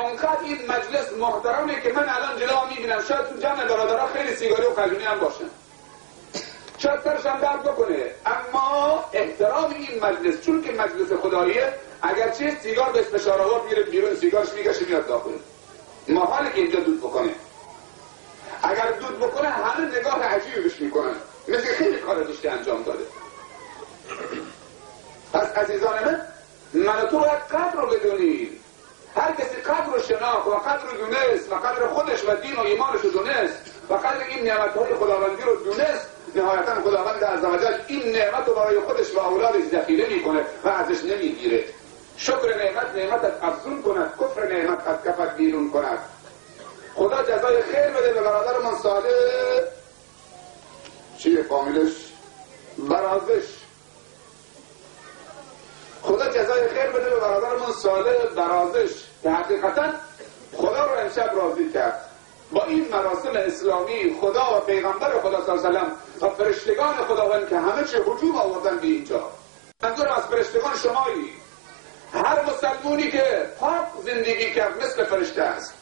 اونقدر این مجلس محترمه که من الان جلو میبینم شاید تو جمع برادرها خیلی سیگاری و قلیونی هم باشن، شاید سرش هم درد بکنه، اما احترام این مجلس چون که مجلس خداییه، اگرچه سیگار بهش فشار آورد میره بیرون سیگارش میکشه میاد داخل، محاله که اینجا دود بکنه. اگر دود بکنه همه نگاه عجیبی بهش میکنن، مثل خیلی کار داشته انجام داده. پس عزیزان من تو باید قدر رو بدونید. هر کسی قدر رو شناخت و قدر رو دونست و قدر خودش و دین و ایمانش رو دونست و قدر این نعمتهای خداوندی رو دونست، نهایتا خداوند عزوجل این نعمت رو برای خودش و اولادش ذخیره میکنه و ازش نمیگیره. شکر نعمتت افزون کند، کفر نعمت از کفت بیرون کند. خدا جزای خیر بده به برادرمون صالح چیه فامیلش؟ برازش. خدا جزای خیر بده به برادرمون صالح برازش که حقیقتا خدا رو امشب راضی کرد. با این مراسم اسلامی خدا و پیغمبر خدا صلی الله علیه و و فرشتگان خداوند که همه چه هجوم آوردن به اینجا. منظورم از فرشتگان شمایی. هر مسلمونی که پاک زندگی کرد مثل فرشته است.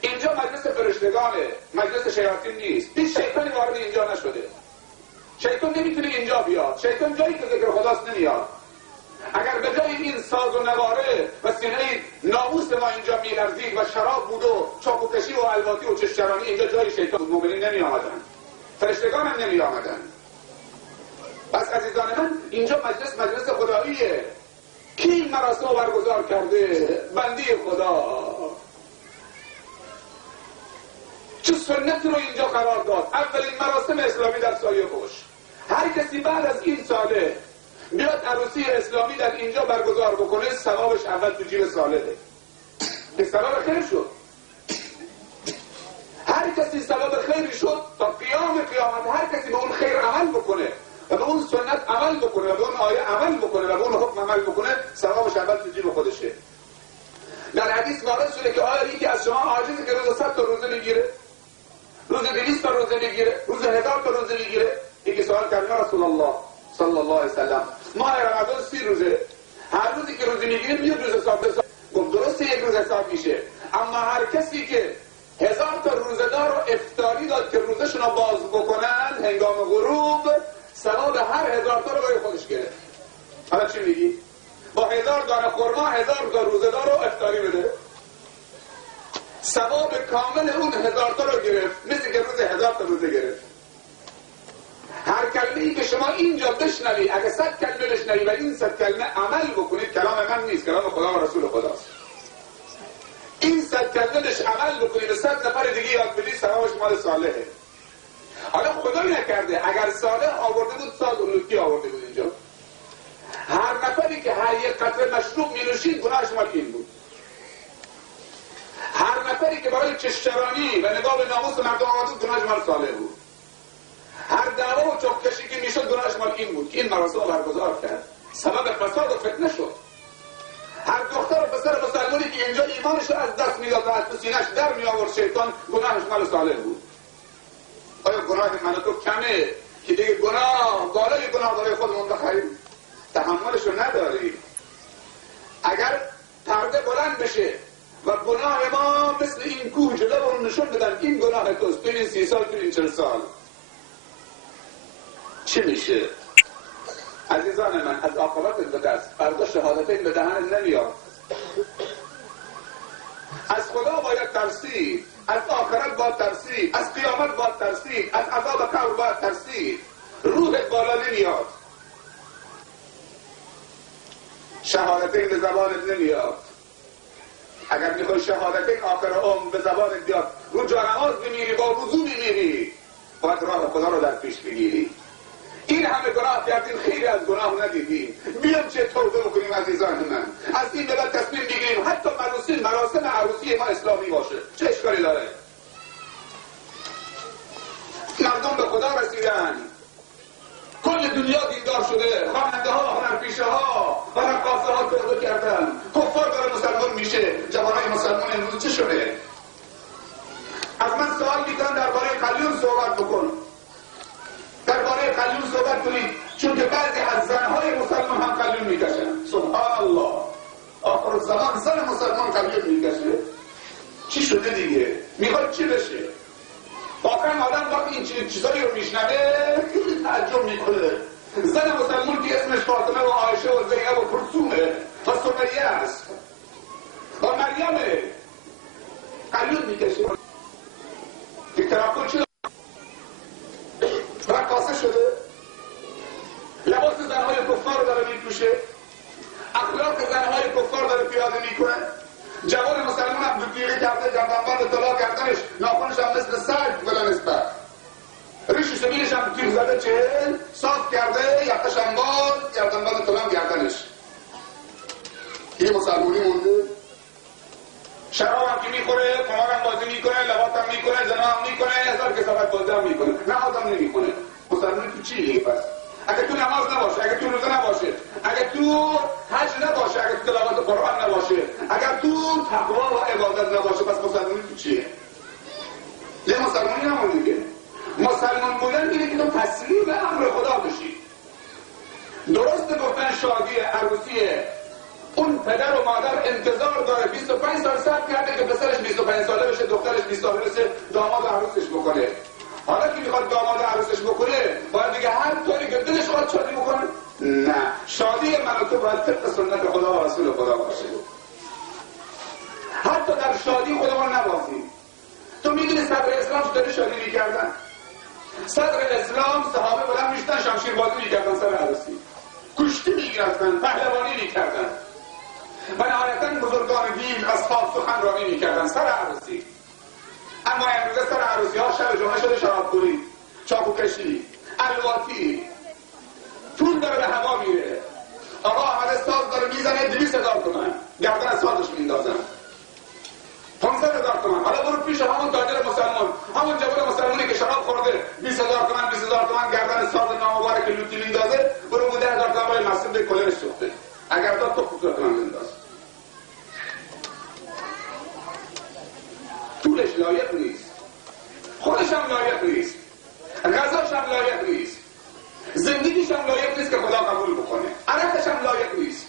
اینجا مجلس فرشتگانه، مجلس شیاطین نیست. هیچ شیطانی وارد اینجا نشده. شیطان نمیتونه اینجا بیاد. شیطان جایی که ذکر خداست نمیاد. اگر به جای این ساز و نواره و سینه ناموس ما اینجا میلرزید و شراب بود و چاقوکشی و الواتی و چشچرانی، اینجا جای شیطان بود، مؤمنین نمی آمدن، فرشتگان هم نمی آمدن. پس عزیزان من اینجا مجلس خداییه. کی این مراسم رو برگزار کرده؟ بندی خدا. چه سنتی رو اینجا قرار داد؟ اولین مراسم اسلامی در سایه خوش. هر کسی بعد از این ساله بیاد عروسی اسلامی در اینجا برگزار بکنه، ثوابش اول تو جیب صالحه. که ثواب خیر شد. هر کسی ثواب خیری شد تا قیامت هر کسی به اون خیر عمل بکنه و به اون سنت عمل بکنه و به اون آیه عمل بکنه و به اون حکم عمل بکنه، ثوابش اول تو جیب خودشه. در حدیث وارد شده که آیا یکی از شما عاجزه که روز 100 تا روزه میگیره، روز 200 تا روزه میگیره، روز 1000 تا روزه میگیره؟ یکی سوال کرد یا رسول الله صلی الله علیه وسلم، ماه رمضان 30 روزه، هر روزی که روزه میگیره میاد روز حساب. گفت درسته یک روز حساب میشه، اما هر کسی که 1000 تا روزه‌دار رو افطاری داد که روزشون رو باز بکنن هنگام غروب، ثواب هر 1000 تا رو برای خودش گرفت. حالا چی میگی؟ با 1000 دانه خرما 1000 تا روزه‌دار رو افطاری بده، ثواب کامل اون 1000 تا رو گرفت، مثل که روز 1000 تا روزه گرفت. هر کلمه ای که شما اینجا بشنوی، اگه 100 کلمه بشنوی و این 100 کلمه عمل بکنید، کلام من نیست، کلام خدا و رسول خداست. این 100 کلمه بهش عمل بکنید و 100 نفر دیگه یاد بدید، ثوابش مال صالحه. حالا خدایی نکرده اگر صالح آورده بود، ساز و لوتی آورده بود اینجا، هر نفری که هر یک قطره مشروب می‌نوشید گناهش مال این بود. هر نفری که برای چشچرانی و نگاه به ناموس مردم آمد گناهش مال صالح بود. هر دعوا و چاقوکشی که میشد گناهش مال این بود که این مراسم رو برگزار کرد، سبب فساد و فتنه شد. هر دختر و پسر مسلمانی که اینجا ایمانش رو از دست میداد و از تو سینه‌اش در می آورد شیطان، گناهش مال صالح بود. آیا گناه من و تو کمه که دیگه گناه بالای گناه برای خودمون بخریم؟ تحملش رو نداریم. اگر پرده بلند بشه و گناه ما مثل این کوه جلو رو نشون بدن این گناه توست، تو این 30 سال، تو این 40 سال، چی میشه؟ عزیزان من، از عاقبت بترس، فردا شهادتین به دهن نمیاد. از خدا باید ترسید، از آخرت باید ترسید، از قیامت باید ترسید، از عذاب قبر باید ترسید. روحت بالا نمیاد، شهادتین به زبانت نمیاد. اگر میخوای شهادتین آخر عمر به زبانت بیاد، رو جا نماز بمیری، با وضو بمیری، باید راه خدا رو در پیش بگیری. این همه گناه کردیم، خیلی از گناه ندیدیم. بیام چه توبه بکنیم عزیزان من، از این به بعد تصمیم بگیریم حتی مراسم عروسی ما اسلامی باشه، چه اشکالی داره؟ مردم به خدا رسیدن، کل دنیا دیندار شده، خواننده ها، هنرپیشه ها و رقاصه ها پیدا کردن، کفار داره مسلمان میشه. جوانای مسلمان امروز چه شده؟ از من سوال میکنن درباره قلیون صحبت بکن، درباره قلیون صحبت کنید، چون که بعضی از زنهای مسلمان هم قلیون میکشن. سبحان الله، آخر الزمان زن مسلمان قلیون میکشه. چی بشه؟ واقعا آدم وقتی این چیزایی رو میشنوه تعجب میکنه. زن مسلمون که اسمش فاطمه و عایشه و زینب و کلثومه و سمیه است و مریمه، قلیون میکشه که ترکل چی رقاصه شده، لباس زنهای کفار رو داره میپوشه، اخلاق زنهای کفار داره پیاده میکنه. جوان مسلمان هم دوتیغی کرده، جنبنبند طلا کردنش، ناخنش هم مثل سگ بلا نسبت، ریش سبیلش هم تیغ زده چهل صاف کرده، یقش هم باز، گردنبند طلا گردنش. یه مسلمانی مونده. شراب هم که میخوره، قمار هم بازی میکنه، لواط هم میکنه، زنا هم میکنه، هزار کسافت بازی هم میکنه، نه آدم نمیکنه. مسلمانی تو چیه پس؟ اگه تو نماز نباشه، اگه تو روزه نباشه، اگه تو حج نباشه، اگه تو تلاوت قرآن نباشه، اگر تو تقوا و عبادت نباشه، پس مسلمانی تو چیه؟ یه مسلمانی همون دیگه. مسلمان بودن اینه که تو تسلیم امر خدا بشی. درسته گفتن شادی عروسی اون پدر و مادر انتظار داره 25 سال صبر کرده که پسرش 25 ساله بشه، دخترش 20 ساله بشه، داماد عروسش بکنه. حالا که میخواد داماد عروسش بکنه باید دیگه هر طوری که دلش خواهد شادی بکنه؟ نه، شادی من و تو باید طبق سنت خدا و رسول خدا باشه. حتی در شادی خودمون نبازیم. تو میدونی صدر اسلام چطوری شادی میکردن؟ صدر اسلام صحابه بلند میشتن شمشیر بازی میکردن سر عروسی، کشتی میگرفتن، پهلوانی میکردن و نهایتا بزرگان دین اصحاب سخنرانی میکردن سر عروسی. اما امروزه سر عروسی ها شب جمعه شده شرابخوری، چاقوکشی، الواتی، پول داره به هوا میره. آقا احمد ساز داره میزنه 200,000 تومان گردن از سازش میندازن، 500,000 تومان. حالا برو پیش همون تاجر مسلمان، همون جوان مسلمانی که شراب خورده 20,000 تومان 20,000 تومان گردن ساز نامبارک لوتی میندازه، برو بوده 10,000 تومان برای مسئول به کلرش سوخته. اگر داد تو 5,000 تومان بنداز. طولش لایق نیست، خودش هم لایق نیست، غذاش هم لایق نیست، زندگیش هم لایق نیست که خدا قبول بکنه، عرقش هم لایق نیست.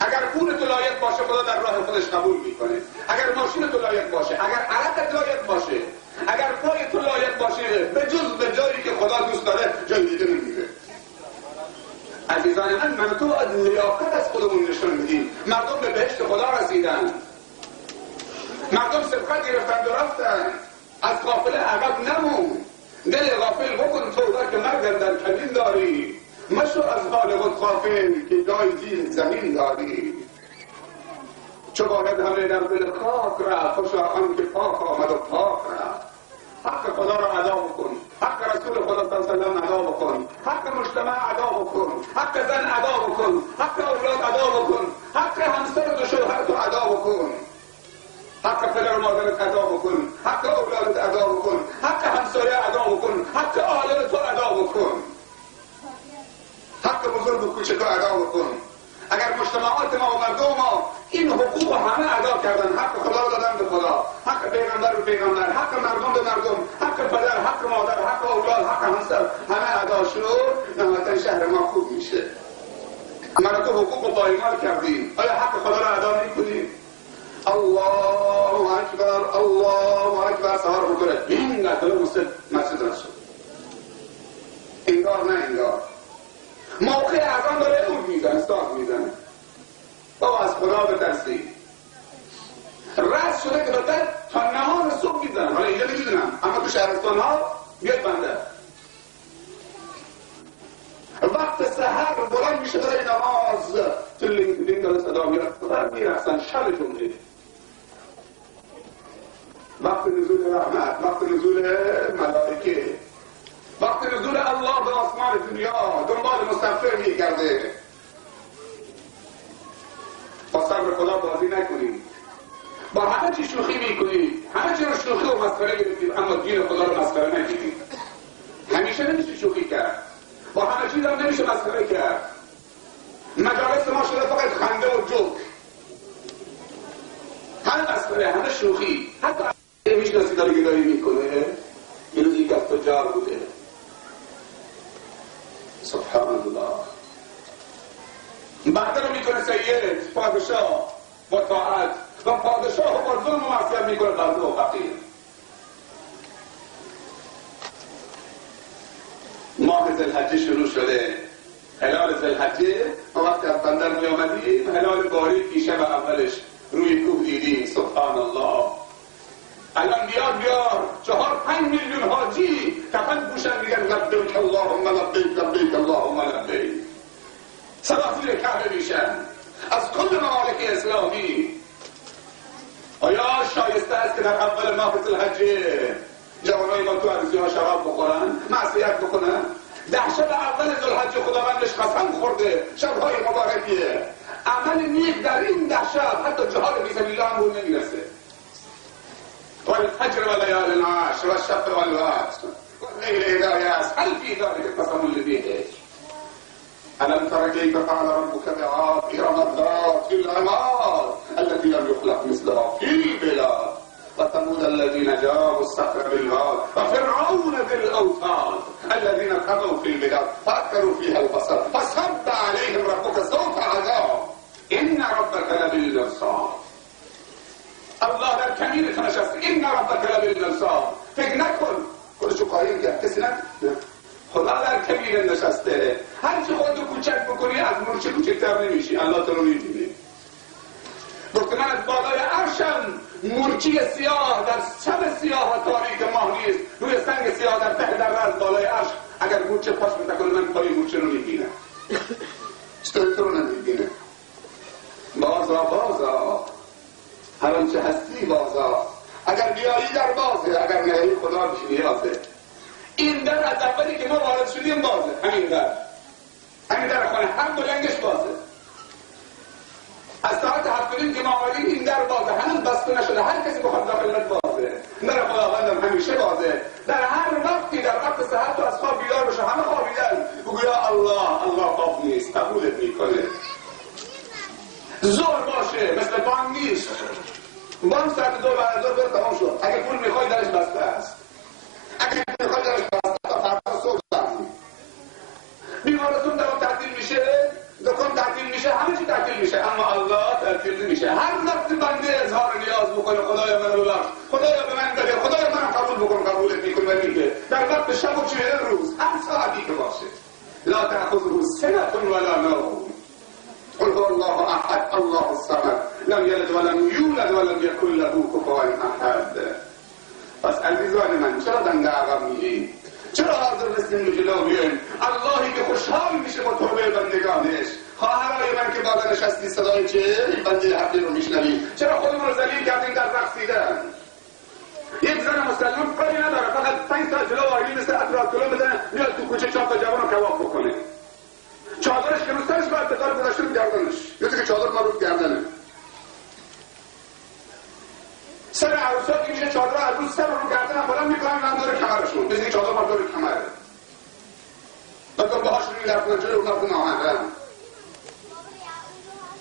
اگر پول تو لایق باشه خدا در راه خودش قبول میکنه. اگر ماشین تو لایق باشه، اگر عرقت لایق باشه، اگر پای تو لایق باشه، به جز به جایی که خدا دوست داره جای دیگه نمیره. عزیزان من تو لیاقت از خودمون نشون میدیم. مردم به بهشت خدا رسیدن، مردم سبقت گرفتن و رفتن، از غافله عقب نمون. دل غافل بکن توبه که مرگ در کمین داری، مشو از حال خود غافل که جای زیر زمین داری. چو باید همه در دل خاک رفت، خوشا آن که پاک آمد و پاک رفت. حق خدا را ادا بکن، حق رسول خدا صلی الله علیه و سلم ادا بکن، حق مجتمع ادا بکن، حق زن ادا بکن، حق اولاد ادا بکن، حق همسر و شوهر تو ادا بکن، حق پدر و مادرت ادا بکن، حق اولادت ادا بکن، حق همسایه ادا بکن، حق عالم تو ادا بکن، حق بزرگ و کوچک ادا بکن. اگر مجتمعات ما و مردم ما این حقوق همه ادا کردن، حق خدا رو دادن به خدا، حق پیغمبر به پیغمبر، حق مردم به مردم، حق پدر، حق مادر، حق اولاد، حق همسر همه ادا شد، نهایتا شهر ما خوب میشه. من تو حقوق رو پایمال کردیم، آیا حق خدا رو ادا میکنیم؟ الله اکبر الله اکبر سهار بکنه این نتاله مسجد رسول. انگار نه انگار موقع اذان داره اون میزنه، استاد میزنه. بابا از خدا بترسید. رأس شده که بهتر تا نهار صبح میزنه. حالا اینجا نمیدونم اما تو شهرستان ها بیاد بنده وقت سحر بلند میشه برای نماز، تو لینکدین داره صدا میرخصن شب جمعه، وقت نزول رحمت، وقت نزول ملائکه، وقت نزول الله به آسمان دنیا دنبال مستغفر میگرده. با صبر خدا بازی نکنیم. با همه چی شوخی میکنیم، همه چی رو شوخی و مسخره گرفتیم، اما دین خدا رو مسخره نکنیم. همیشه نمیشه شوخی کرد، با همه چیز هم نمیشه مسخره کرد. مجالس ما شده فقط خنده و جوک، همه مسخره، همه شوخی. حتی میشناسی داره گدایی میکنه، یه روز یک از تجار بوده، سبحان الله، بعد رو میکنه سید پادشاه با طاعت و پادشاه پادشاه و با ظلم و معصیت میکنه بنده و فقیر. ماه ذوالحجه شروع شده، هلال ذوالحجه. ما وقتی از بندر می آمدیم هلال باریکی شب اولش روی کوه دیدیم. سبحان الله. الان بیار 4-5 میلیون حاجی کفن پوشن میگن لبیک اللهم لبیک لبیک اللهم لبیک. سرازیر کعبه میشن از کل ممالک اسلامی. آیا شایسته است که در اول ماه ذوالحجه جوانای ما تو عروسی‌ها شراب بخورن، معصیت بکنن؟ 10 شب اول ذوالحجه خداوندش قسم خورده، شب‌های مبارکیه. عمل نیک در این 10 شب حتی جهاد فی سبیل الله هم رو نمیرسه. والفجر وليال عشر والشفع والوتر والليل اذا يسر هل في ذلك قسم لذي حجر ألم تر كيف فعل ربك بعاد إرم ذات العماد التي لم يخلق مثلها في البلاد وثمود الذين جابوا الصخر بالواد وفرعون ذي الأوتاد الذين طغوا في البلاد فأكثروا فيها البصر فصب عليهم ربك صوت عذاب إن ربك لبالمرصاد. الله در کمین تو نشسته. این ربک لبالمرصاد. فکر نکن خودشو قایم کرد، کسی نکن. خدا در کمین نشسته. هر چی خودتو کوچک بکنی از مورچه کوچکتر نمیشی. الله تو رو میبینه. گفت من از بالای عرشم مورچی سیاه در شب سیاه و تاریک ماه نیست روی سنگ سیاه در ته دره از بالای عرش اگر مورچه پاش بتکنه من پای مورچه رو میبینم. چطور تو رو نمیبینه؟ بازا هر آنچه هستی بازا. اگر بیایی در بازه، اگر نیایی خدا بیش نیازه. این در از اولی که ما وارد شدیم بازه. همین در خانه هم بلنگش بازه. از ساعت 7 که ما آمدیم این در بازه، هنوز بسته نشده. هر کسی بخواد داخل بازه. در خداوندم همیشه بازه. در هر وقتی در وقت سحر تو از خواب بیدار بشه، همه خوابیدن، بگو یا الله خواب نیست، قبولت میکنه. زور باشه مثل بانک نیست. بانک ساعت 2 بعد از ظهر تمام شد. اگه پول میخوای درش بسته است. اگه میخوای درش بسته تا فردا صبح تعطیل. بیمارستون دوام تعطیل میشه، دکان تعطیل میشه، همه چی تعطیل میشه، اما الله تعطیل نمیشه. هر وقت بنده اظهار نیاز بکنه خدایا من رو بخش، خدایا به من بده، خدایا من قبول بکن، قبولت میکنه و میگه. در وقت شب و 40 روز هر ساعتی که باشه. لا تأخذه سنة ولا نوم. قل هو الله احد الله الصمد لم یلد ولم یولد ولم یکن له کفوا احد. پس عزیزان من چرا دنده عقب میگی؟ چرا حاضر نیستیم جلو بیایم؟ اللهی که خوشحال میشه با توبه بندگانش. خواهرای من که بالا نشستی صدای چه بنده حقی رو میشنوی، چرا خودمون رو ذلیل کردیم در رقصیدن؟ یک زن مسلمان کاری نداره، فقط 5 ساعت جلو آیلی مثل اتراکتولو بزنه میاد تو کوچه 4 تا جوان رو کباب بکنه. چادرش که رو سرش باید بذاره گذاشته رو گردنش. یکی که چادر ما رو گردنه. سر عروسات که میشه چادر عروس سر رو گردن هم بلند میکنن من داره کمرشون. مثل که چادر ما داره کمره. بگم باهاشون این لرزن جلو اون لرزن آهنگرم.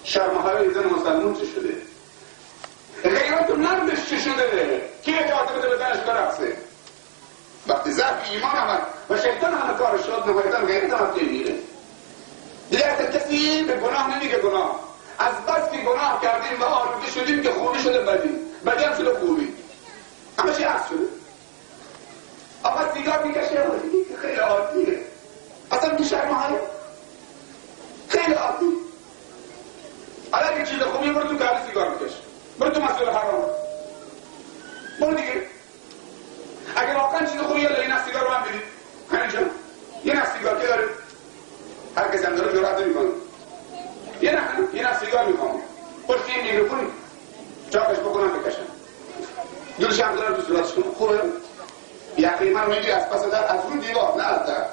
شرمهای زن مسلمون چه شده؟ غیرت و نردش چه شده؟ کی اجازه بده بزنش برقصه؟ وقتی ضعف ایمان آمد و شیطان همه کارش شد نهایتا غیرت هم میره. دیگه اصلا کسی به گناه نمیگه گناه. از بس که گناه کردیم و آلوده شدیم که خوبی شده بدی هم شده خوبی. همه چی عکس شده. آقا سیگار میکشه خیلی عادیه. اصلا بی شرم‌های خیلی عادی. حالا اگه چیز خوبی برو تو کاری سیگار میکش. برو تو مسئول حرام. برو دیگه. اگه واقعا چیز خوبی یه نخ سیگار رو هم بدید. همینجا یه نخ سیگار که داره هر کسی هم داره جرأت نمی‌کنه. یه نخ سیگار میخوام. پشت این میکروفون چاقش بکنم بکشم. دلش هم داره تو صورتش کنم. خوبه؟ یقینا من میگی از پس در از رو دیوار نه از در.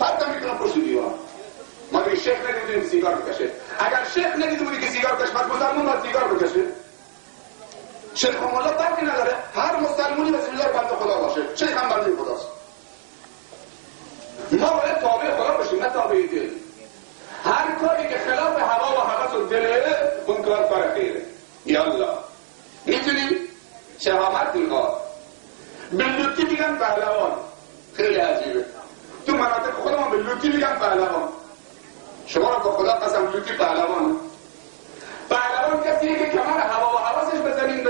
پرتا میکنم پشت دیوار. ما دیگه شیخ ندیدیم سیگار بکشه. اگر شیخ ندیده بودی که سیگار بکشه پس مسلمون باید سیگار بکشه. شیخ الله فرقی نداره. هر مسلمونی بسم الله بنده خدا باشه. شیخ هم بنده خداست. ما باید تابع خدا باشیم نه تابع دل. هر کاری که خلاف هوا و هوس و دله اون کار خیره. یالله میتونیم شهامت میخواد. به لوتی میگن پهلوان. خیلی عجیبه. تو مناطق خودمان به لوتی میگن پهلوان. شما را با خدا قسم لوتی پهلوان. پهلوان کسیه که کمر هوا و هوسش به زمین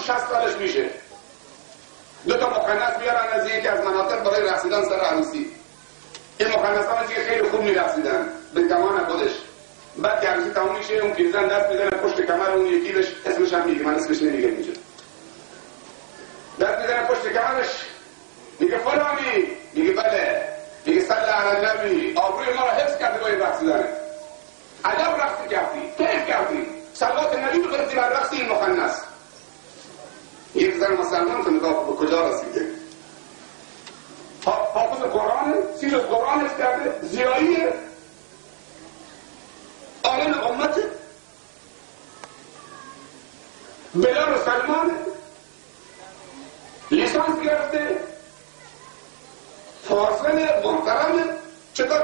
60 سالش میشه. 2 تا مخنث بیارن از یکی از مناطق برای رقصیدن سر عروسی. این مخنثان که خیلی خوب میرقصیدن به گمان خودش. بعد که عروسی تموم میشه اون پیرزن دست میزنه پشت کمر اون یکی بهش اسمش هم میگه، من اسمش نمیگم اینجا. دست میزنه پشت کمرش میگه فلانی، میگه بله، میگه صلی علی النبی، آبروی ما رو حفظ کرده با این رقصیدنه. عجب رقصی کردی، کیف کردی، صلوات نبی بگرفتی بر رقص این مخنث. یک زن مسلمان تو نگاه به کجا رسیده. حافظ قرآن، سیر از قرآن حفظ کرده، زیایی عالم امت، بلال و سلمان لیسانس گرفته، فاضل محترم،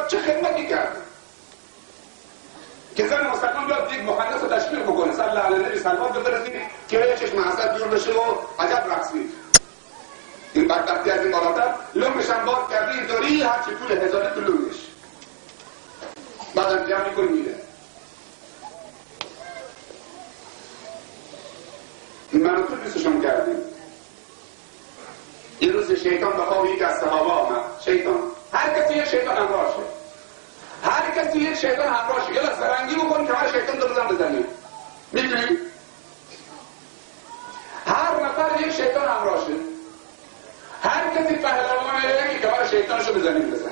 چه خدمتی کرده که زن مسلمان بیاد یک مخنث رو تشویق بکنه، صلی علی النبی، صلوات بفرستید که چشم حسد دور بشه و عجب رقصید. این بدبختی از این بالاتر لومش هم باز کرده اینطوری هرچی طول هزاره تو لومش، بعدم جمع میکنی میره. من تو دوستشون کردیم. یه روز شیطان به خواب یک از صحابه آمد. شیطان، هر کسی یک شیطان همراه شه، هر کسی یک شیطان همراه شه، یه لحظه رنگی بکن که هر شیطان دو بزن بزنیم. میتونی؟ هر نفر یک شیطان همراه شه، هر کسی پهلوانه یکی که هر شیطانشو بزنیم.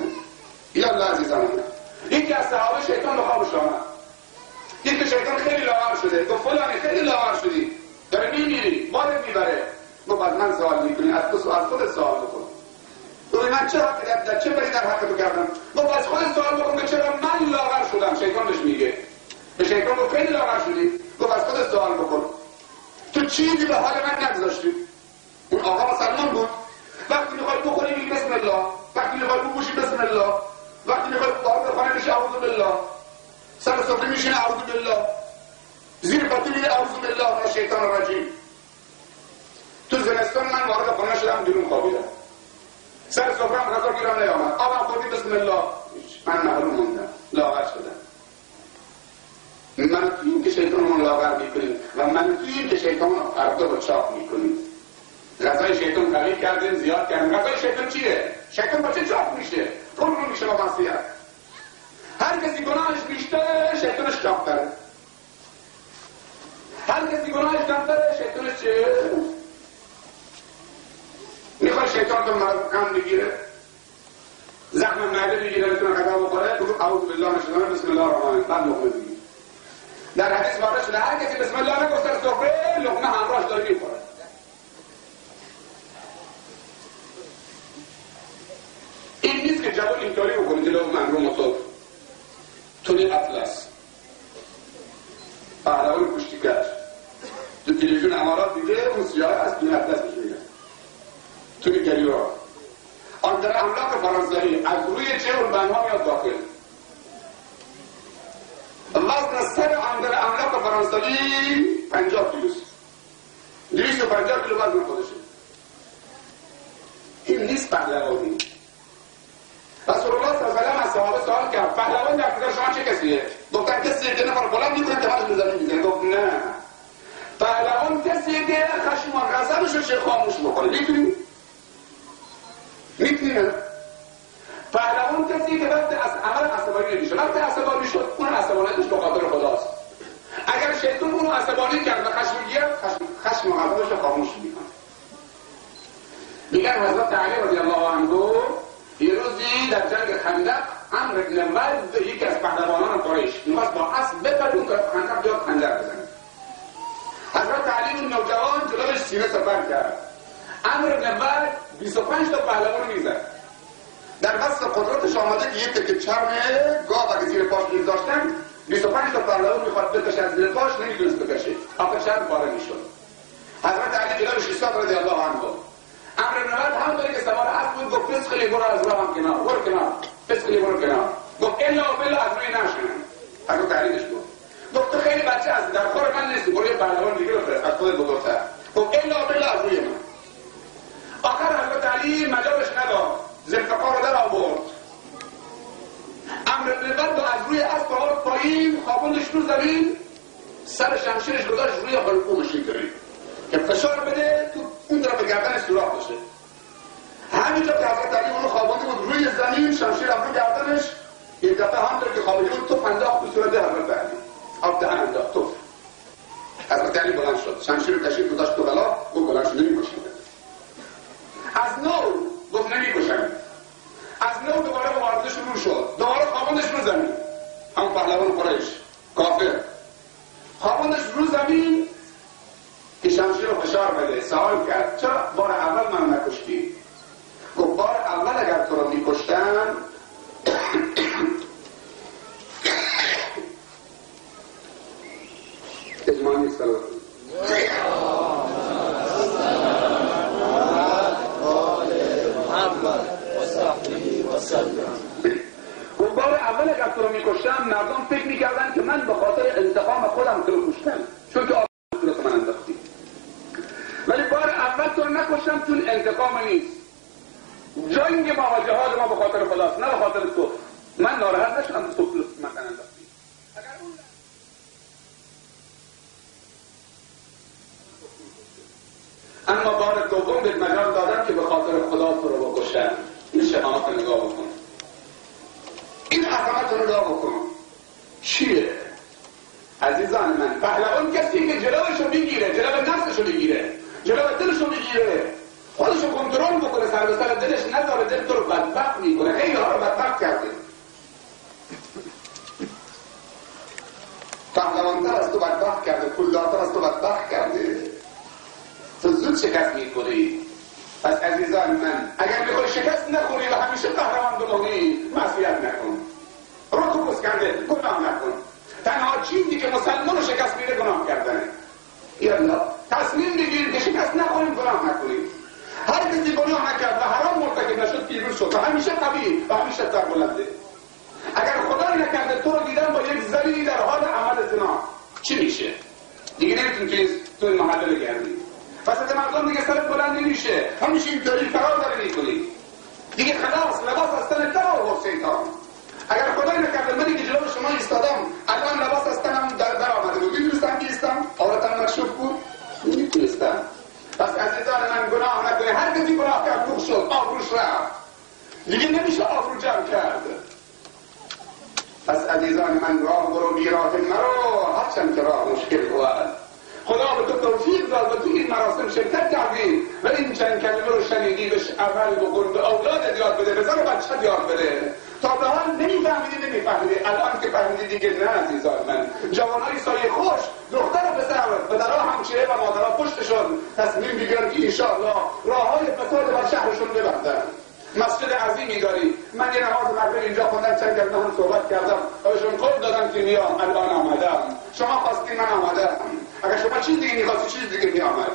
یالله عزیزان، یکی از صحابه شیطان به خوابش آمد. یکی شیطان خیلی لاغر شده، گفت فلانی خیلی لاغر شدی، داره میمیری، بادت میبره. گفت از من سوال میکنی، از تو از خودت سوال بکن. گفت من چه حقی در چه بری در حق تو کردم؟ گفت از خودت سوال بکن که چرا من لاغر شدم. شیطان بهش میگه، به شیطان گفت خیلی لاغر شدی. گفت از خودت سوال بکن، تو چیزی به حال من نگذاشتی. اون آقا مسلمان بود. وقتی میخوای بخوری میگی بسم الله، وقتی میخوای بپوشی بسم الله، وقتی میخوای وارد خانه میشی اعوذ بالله، سر سفره میشینی اعوذ بالله، زیر پتو میره اعوذ بالله من الشیطان الرجیم. تو زمستان من وارد خانه شدم، بیرون خوابیدم، سر سفره هم غذا گیرم نیامد، آبم خوردی بسم الله، من محروم موندم، لاغر شدم. من توییم که شیطانمون لاغر میکنیم و من توییم که شیطانمون فردا با چاق میکنیم. غذای شیطان قلیل کردیم، زیاد کردیم. غذای شیطان چیه؟ شیطان با چه چاق میشه؟ کل میشه با معصیت. هر کسی گناهش بیشتره شیطانش چاق‌تره، هر کسی گناهش کمتره شیطانش چیه؟ میخوای شیطان تو قند بگیره، زخم معده بگیره، بتونه غذا بخوره، بگو اعوذ بالله من الشیطان بسم الله الرحمن الرحیم، بعد لقمه بگیر. در حدیث وارد شده هر کسی بسم الله نگفت سر سفره لقمه همراهش داره میخوره. این نیست که جوان اینطوری بکنه جلو من رو مصاب تونی اطلس پهلوان کشتیگر تو تلویزیون امارات دیگه اون سیاه از تونی اطلس میشه، تونی گلیورا آندر املاک فرانسوی از روی چه اون بنها میاد داخل. وزن سر آندر املاک فرانسوی 50 کیلوست، 250 کیلو وزن خودشه. این نیست پهلوانی. رسول الله صلی الله علیه و آله از صحابه سوال کرد پهلوان در نظر شما چه کسیه؟ گفتن کسیه که نفر بلند میکنه که بعد میزنه میزنه. گفت نه، پهلوان کسیه که خشم و غضبش رو چه خاموش بکنه. میتونی پهلوان کسیه که وقت از عمل عصبانی نمیشه، وقت عصبانی شد اون عصبانیتش به خاطر خداست. اگر شیطان اون عصبانی کرد و خشم گرفت خشم و غضبش رو خاموش میکنه. میگن حضرت علی رضی الله عنه یه روزی در جنگ خندق عمرو بن ود یکی از پهلوانان قریش می‌خواست با اسب بپرون که خندق بیاد خنجر بزنه. حضرت علی اون نوجوان جلوش سینه سپر کرد. عمرو بن ود 25 تا پهلوان میزد. در وسط قدرتش آمده که یک تکه چرم گاو اگه زیر پاش می‌ذاشتن 25 تا پهلوان می‌خواد بکشه از زیر پاش نمی‌تونست بکشه. آخر چرم پاره می‌شد. حضرت علی جلوش ایستاد رضی الله عنه. عمرو بن ود همونطوری که سوار اسب بود گفت فسقلی برو از راهم کنار، برو کنار، فسقلی برو کنار. گفت الا بلا از روی نشنم. حضرت علیش گفت تو خیلی بچه هستی، در کار من نیستی، برو یه پهلوان دیگه بفرست از خودت بزرگتر. گفت الا بلا از روی من. آخر حضرت علی مجالش نداد، ذوالفقار رو در آورد. عمرو بن ود از روی اسب آورد پایین، خوابوندش رو زمین، سر شمشیرش گذاشت روی حلقومش اینطوری که فشار بده شمشیر کشید گذاشت تو بلا گفت بلند شد نمی‌کشم. از نو گفت نمی‌کشم. از نو دوباره مبارزه شروع شد. دوباره خوابوندش رو زمین. هم پهلوان قریش کافر خوابوندش رو زمین که شمشیر رو فشار بده. سوال کرد چرا بار اول منو نکشتی؟ گفت بار اول اگر تو رو می‌کشتم اجمالی سلام گفت بار اول اگر تو رو می‌کشتم مردم فکر می‌کردن که من به خاطر انتقام خودم تو رو کشتم چون که آب من انداختی. ولی بار اول تو رو نکشتم چون انتقام نیست. جنگ ما و جهاد ما به خاطر خداست نه به خاطر تو. من ناراحت نشدم تو من انداختی. اما بار دوم به مجال دادم که به خاطر خدا تو رو بکشم. این شهامت رو نگاه بکن. این عظمت رو نگاه بکن. چیه؟ عزیزان من پهلوان کسی که جلوشو میگیره، جلو نفسشو میگیره، جلو دلشو میگیره، خودشو کنترل بکنه، سر به سر دلش نذاره، دل تو رو بدبخت میکنه. خیلی ها رو بدبخت کرده. پهلوانتر از تو بدبخت کرده، پولدارتر از تو بدبخت کرده. تو زود شکست میکنی. پس عزیزان من اگر میخوای شکست نخوری و همیشه قهرمان بمونی معصیت نکن. رکو بسکنده گناه نکن. تنها چیزی که مسلمان رو شکست میده گناه کردنه. یالا تصمیم بگیریم که شکست نخوریم گناه نکنیم. هر کسی گناه نکرد و حرام مرتکب نشد پیروز شد و همیشه قوی و همیشه سربلنده. اگر خدای نکرده تو رو دیدن با یک زلیلی در حال عمل زنا چی میشه؟ دیگه نمیتونی تو این محله بگردی. وسط مردم دیگه سرت بلند نمیشه. همیشه اینطوری فرار داره میکنی. دیگه خلاص لباس از تنت در آورد شیطان. اگر خدای نکرده منی که جلو شما ایستادم الان لباس از تنم در آمده بود میتونستم که ایستم؟ عورتم مکشوف بود؟ نمیتونستم. پس عزیزان من گناه نکنه. هر کسی گناه کرد روح شد آبروش رفت. دیگه نمیشه آبرو جمع کرد. پس عزیزان من راه برو بی راه مرو هرچند که راه مشکل بود. خدا به تو توفیق داد و تو این مراسم شرکت کردی و این چند کلمه رو شنیدی بهش عمل بکن، به اولادت یاد بده، به زن و بچه‌ت یاد بده. تا به حال نمیفهمیدی الان که فهمیدی دیگه نه عزیزان من. جوانای سایه خوش دختر و پسر پدرها همسایه و مادرها پشتشون تصمیم بگیرن که انشاءالله راههای فساد بر شهرشون ببندن. مسجد عظیمی داری. من یه نماز مغرب اینجا خوندم چند کلمه هم صحبت کردم و بهشون قول دادم که میام. الان آمدم. شما خواستی من آمدم. اگر شما چیز دیگه میخواستی چیز دیگه میامد.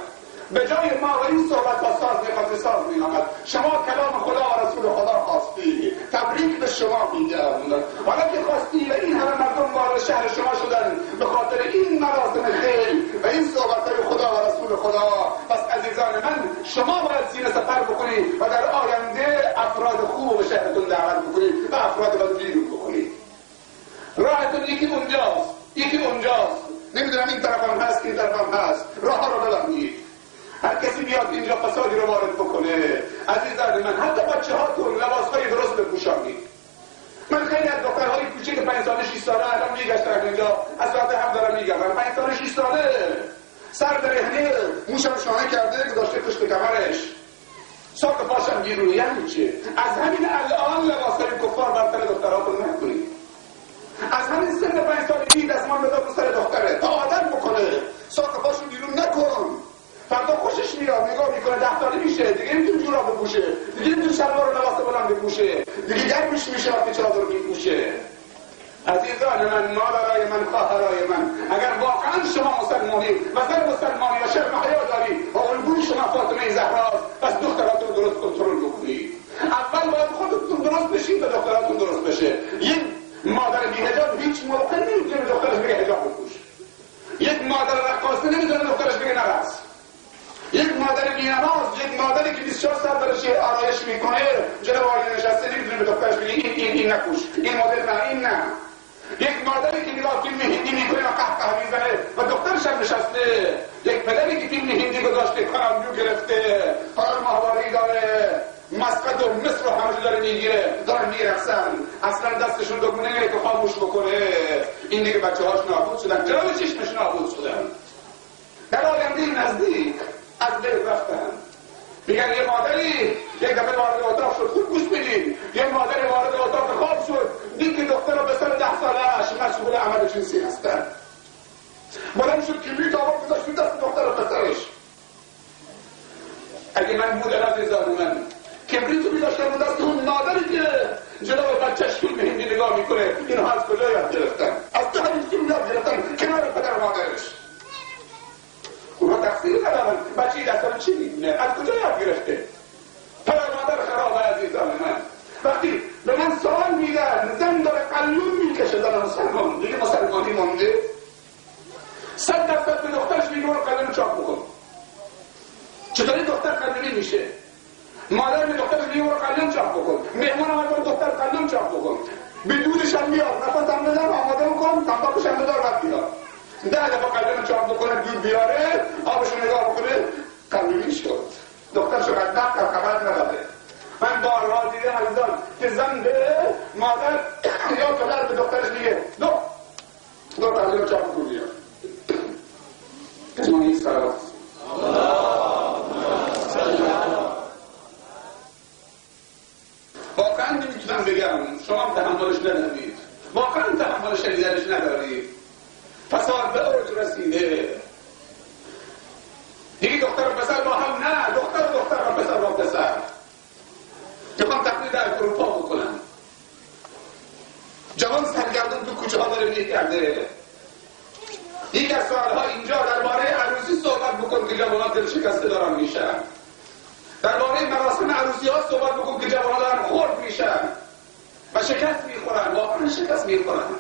به جای ما و این صحبت با ساز میخواستی ساز میامد. شما کلام خدا و رسول خدا خواستی. تبریک به شما میگم. حالا که خواستی و این همه مردم وارد شهر شما شدن به خاطر این مراسم خیر و این صحبت‌های خدا و رسول خدا. پس عزیزان من شما باید سینه سپر بکنید و در آینده افراد خوب به شهرتون دعوت بکنید و افراد بد بیرون بکنید. راهتون یکی اونجاست، یکی اونجاست. نمیدونم این طرفم هست این طرفم هست. راه رو ببندید. هر کسی بیاد اینجا فسادی رو وارد بکنه. عزیزان من حتی بچه‌هاتون لباس‌های درست بپوشانید. من خیلی از دخترهای کوچیک 5 ساله 6 ساله الان میگشتن اینجا از ساعت 7 دارم میگردن. 5 ساله 6 ساله سر برهنه موشم شانه کرده گذاشته پشت کمرش ساق پاشم گیرونه. یعنی چه؟ از همین الان لباس‌های کفار بر تن دختراتون نکنید. از همین سن 5 سالگی دستمال بذار رو سر دختره تا آدم بکنه ساق پاشو بیرون نکن. فردا خوشش میاد نگاه میکنه 10 ساله میشه دیگه نمیتونه جوراب بپوشه دیگه نمیتونه شلوار و لباس بلند بپوشه دیگه گرمش میشه وقتی چادر میپوشه. عزیزان من مادرای من خواهرای من اگر واقعا شما مسلمانی و زن مسلمانی و شرم حیا داری و الگوی شما فاطمه زهراست پس دختراتون درست کنترل بکنید. اول باید خودتون درست بشید و دختراتون درست بشه. یک مادر بی‌حجاب هیچ موقع نمیتونه دخترش بگه حجاب بپوش. یک مادر رقاصه نمیتونه دخترش بگه نرقص. یک مادر بی‌نماز، یک مادری که 24 ساعت داره آرایش میکنه جلو آینه نشسته نمیتونه به دخترش بگه این نپوش، این مدل نه، این نه. یک مادری که نگاه فیلم هندی میکنه و قهقه میزنه و دخترش هم نشسته. یک پدری که فیلم هندی گذاشته کارامبیو گرفته کار ماهواری داره مسقط و مصر رو همه داره میگیره دارن میرقصن اصلا دستشون دگونه نمیره که خاموش بکنه. این دیگه بچه هاش نابود شدن جلوی چشمش نابود شدن. در آینده نزدیک از دل رفتن. میگن یه مادری یک دفعه وارد اتاق شد، خوب گوش بدید، یه مادری وارد اتاق خواب شد، دید که دختر رو به سر 10 ساله‌اش مشغول عمل جنسی هستن. بلند شد کبریت آورد گذاشت تو دست دختر و پسرش. اگه من بودم عزیزان من کبریت رو می‌داشتم رو دست اون مادری که جلو بچه‌ش فیلم هندی نگاه میکنه، اینها از کجا یاد گرفتن؟ از تو همین فیلم یاد گرفتن کنار پدر و مادرش. اونها تقصیر ندارن، بچه دستان چی می‌بینه؟ از کجا یاد گرفته؟ پدر و مادر خرابه عزیزان من. وقتی به من سوال میدن زن داره قلون میکشه زن مسلمان، دیگه مسلمانی مونده؟ 100% به دخترش میگه برو قلون چاپ بکن. چطوری دختر قلونی میشه؟ مادر به دخترش میگه برو قلون چاپ بکن، مهمان آمد برو دختر قلون چاپ بکن، به دودش هم بیار، نفس هم بزن، آماده بکن، تنباکوش هم بدار بعد بیار. 10 دفعه قلون چاپ بکنه، دود بیاره، آبش نگاه بکنه، قلونی شد. دخترش رو بدبخت کرد، خبر نداره. من بارها دیدم عزیزان که زن به مادر یا پدر به دخترش میگه دو قلون چاپ بکن بیار. اسم این صلوات واقعا نمیتونم بگم شما تحملش ندارید، واقعا تحمل شنیدنش ندارید. فساد به اوج رسیده. دیگه دختر و پسر با هم نه، دختر و پسر با پسر. میخوام تقلید در اروپا بکنم. جوان سرگردون تو کوچه ها داره میگرده. یک از سوالها اینجا درباره عروسی صحبت بکن که جوانان دل شکسته دارن میشن. درباره مراسم عروسی ها صحبت بکن که جوانان دارن خرد میشن و شکست میخورن، واقعا شکست میخورن.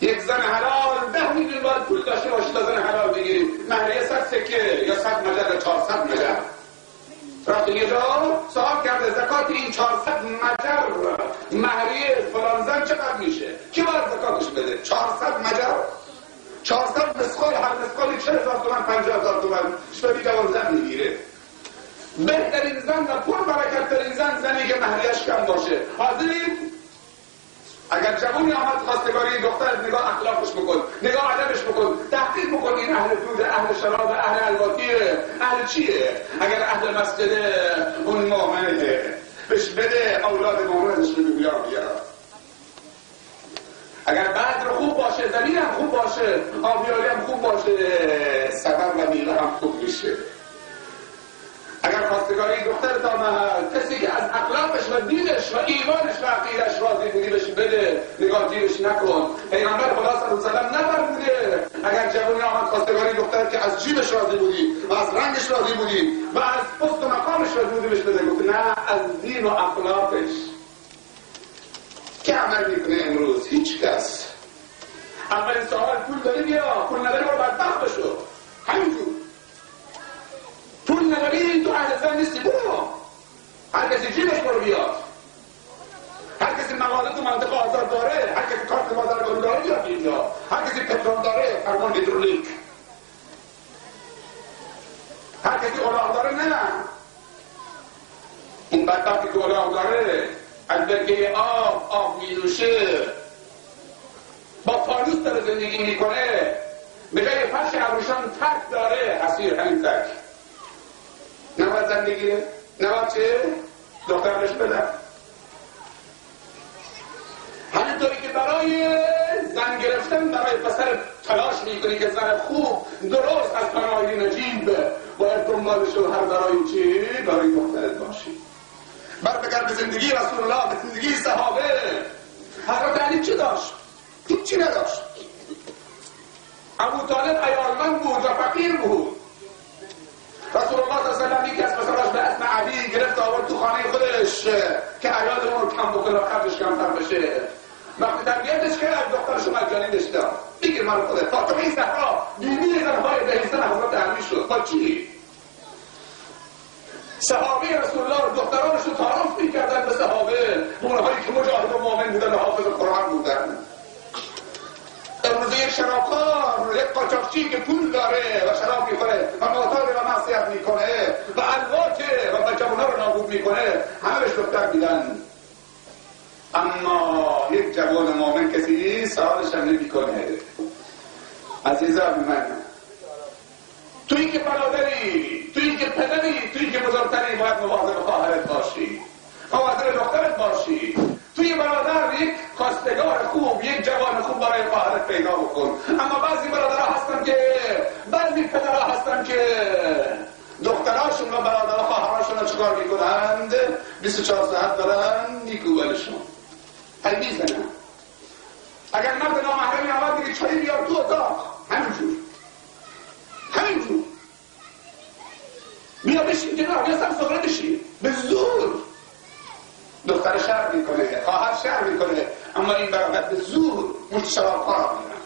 یک زن حلال 10 میلیون باید پول داشته باشی تا زن حلال بگیری. مهریه 100 سکه یا 100 مجر یا 400 مجر. رفت یه جا سوال کرده زکات این 400 مجر مهریه فلان زن چقدر میشه؟ کی باید زکاتش بده؟ 400 مجر؟ 400 مسقال، هر مسقالی 40,000 تومان 50,000 تومان شبی جوان زن میگیره. بهترین زن و پر برکت ترین زن زنی که مهریه‌اش کم باشه. حاضرین؟ اگر جوانی آمد خواستگاری دختر نگاه اخلاقش بکن، نگاه ادبش بکن، تحقیق بکن این اهل دود، اهل شراب، اهل الواطیه، اهل چیه؟ اگر اهل مسجده اون مؤمنه بهش بده، اولاد مؤمنش رو بیار. اگر بدر خوب باشه، زمین هم خوب باشه، آبیاری هم خوب باشه، سفر و میوه هم خوب میشه. اگر خواستگاری دختر آمد کسی که از اخلاقش و دینش و ایمانش و عقیدش راضی بودی بهش بده، نگاه جیبش نکن. پیغمبر خدا صلی الله علیه و سلم نفرموده اگر جوانی آمد خواستگاری دختر که از جیبش راضی بودی و از رنگش راضی بودی و از پست و مقامش راضی بودی بهش بده، گفت نه، از دین و اخلاقش. که عمل میکنه امروز؟ هیچ کس. اولین سوال پول داری بیا، پول نداری برو بدبخت بشو. همینجور پول نداری تو اهل زن نیستی، برو. هر کسی جیبش برو بیاد. هر کسی مغازه تو منطقه آزاد داره، هر کسی کارت بازرگانی داره بیاد اینجا، هر کسی پترول داره، فرمان هیدرولیک، هر کسی الاغ داره. نه، اون بدبختی که الاغ داره از برگه آب می‌نوشه، با پانوس داره زندگی میکنه، به جای فرش ابروشان تک داره، اسیر همین تک. نباید زن بگیره؟ نباید چه؟ دختر بهش بدن. همینطوری که برای زن گرفتن برای پسر تلاش میکنی که زن خوب درست از پناهی نجیب باید دنبالش و هر برای چی؟ برای دخترت باشی. بربگرد به زندگی رسول الله، به زندگی صحابه. حضرت علی چی داشت؟ هیچی نداشت. ابو طالب عیالمند بود و فقیر بود. رسول الله صلی الله علیه و سلم یکی از پسراش به اسم علی گرفت آورد تو خانه خودش که عیال اون رو کم بکنه و خرجش کمتر بشه. وقتی تربیتش کرد دخترش مجانی بهش داد. بگیر من خودت. فاطمه زهرا بیبی زنهای دهیستان حضرت علی شد. با چی؟ صحابه رسول الله دخترانش رو تعارف میکردن به صحابه، اونهایی که مجاهد و مؤمن بودن و حافظ قرآن بودن. امروز یک شرابخوار، یک قاچاقچی که پول داره و شراب میخوره و معتاد و معصیت میکنه و الواته و بچه‌ها رو نابود میکنه، همه بهش دختر میدن. اما یک جوان مؤمن کسی سوالش هم نمیکنه. عزیزان من، تویی که برادری، تویی که پدری، تویی که بزرگتری باید مواظب خواهرت باشی، مواظب دخترت باشی. توی برادر یک کاستگار خوب، یک جوان خوب برای خواهرت پیدا بکن. اما بعضی برادرها هستن که، بعضی پدرها هستن که دختراشون و برادر خواهراشون رو چکار میکنند؟ 24 ساعت دارن میکوبنشون. ای میزنن. اگر مرد نامحرمی آمد دیگه چایی بیار تو اتاق، همینجور بیا بشین کنار، بیا سر سفره بشین، به زور. دختر شهر میکنه، خواهر شهر میکنه، اما این برادر به زور مشت شراب کار میکنن.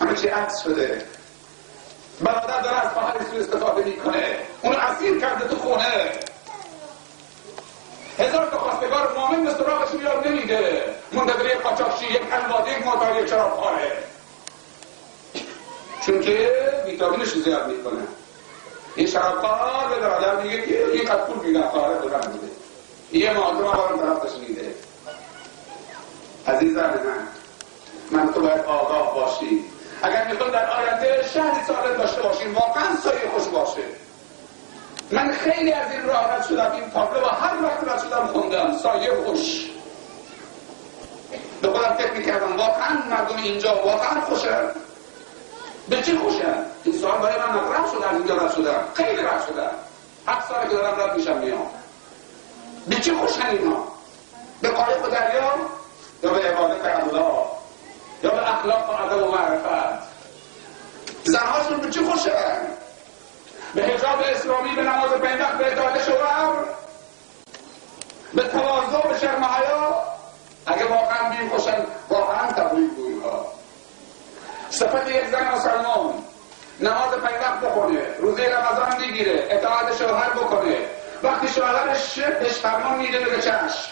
همه چی عکس شده. برادر داره از خواهر سوء استفاده میکنه، اونو اسیر کرده تو خونه. هزار تا خواستگار مومن به سراغش بیاد نمیده، منتظر یک قاچاقچی، یک الواده، یک معتاد، یک شرابخواره. چون که ویتامینش زیاد میکنه. این شرابخوار به برادر میگه که این قد پول میدن خواهر دارم میده، یه معظم آقارم طرفتش میده. عزیزان من تو باید آگاه باشی. اگر میخواد در آینده شهری سالم داشته باشیم، واقعا سایه خوش باشه. من خیلی از این راه رد شدم، این تابلو و هر وقت رد شدم خوندم سایه خوش. به خودم فکر میکردم واقعا مردم اینجا واقعا خوشن. به چی خوشن؟ این سوال برای من رد شده، از اینجا رد شدم، خیلی رد شدم. 7 ساله که دارم رد میشم میام. به چی خوشن اینا؟ به قایق و دریا؟ یا به عبادت الله؟ یا به اخلاق و ادب و معرفت؟ زنهاشون به چی خوشن؟ به حجاب اسلامی، به نماز 5 وقت، به اطاعت شوهر، به تواضع، به شرم و حیا؟ اگه واقعا بین خوشن، واقعا تبلیغ گو اینها. صفت یک زن مسلمان نماز 5 وقت بخونه، روزه رمضان میگیره، اطاعت شوهر بکنه، وقتی شوهرش بهش فرمان میده بگه چشم،